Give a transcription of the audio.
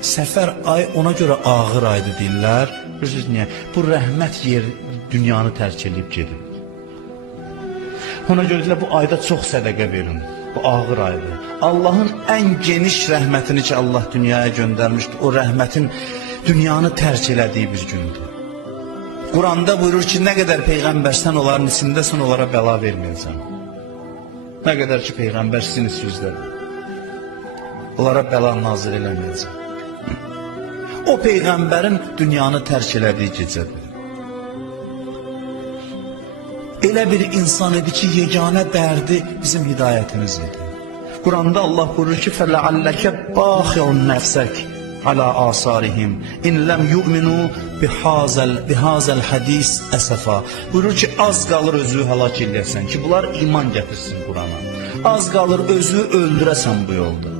Səfər ay ona görə ağır aydı deyirlər. Bilirsiniz niyə? Bu rəhmət dünyanı tərk edib gedib. Ona görə deyirlər, bu ayda çox sədəqə verin. Bu ağır aydır. Allahın ən geniş rəhmətini ki Allah dünyaya göndərmişdir. O rəhmətin dünyanı tərk elədiyi bir gündür. Quranda buyurur ki, nə qədər peyğəmbərsən onların içindəsən, onlara bəla verməyəcəm. Nə qədər ki peyğəmbər sizin içinizdədir. Onlara bəla nazir eləməyəcəm. O peyğəmbərin dünyanı tərk elədiyi gecədir. Elə bir insan idi ki, yeganə dərdi bizim hidayətimiz idi. Quranda Allah buyurur ki, فَلَعَلَّكَ بَاخِعٌ نَفْسَكَ عَلَى آثَارِهِمْ اِنْ لَمْ يُؤْمِنُوا بِهَذَا الْحَدِيثِ أَسَفًا. Buyurur ki, az qalır özü həlak eləyəsən ki, bunlar iman gətirsin Qurana. Az qalır özü öldürəsən bu yolda.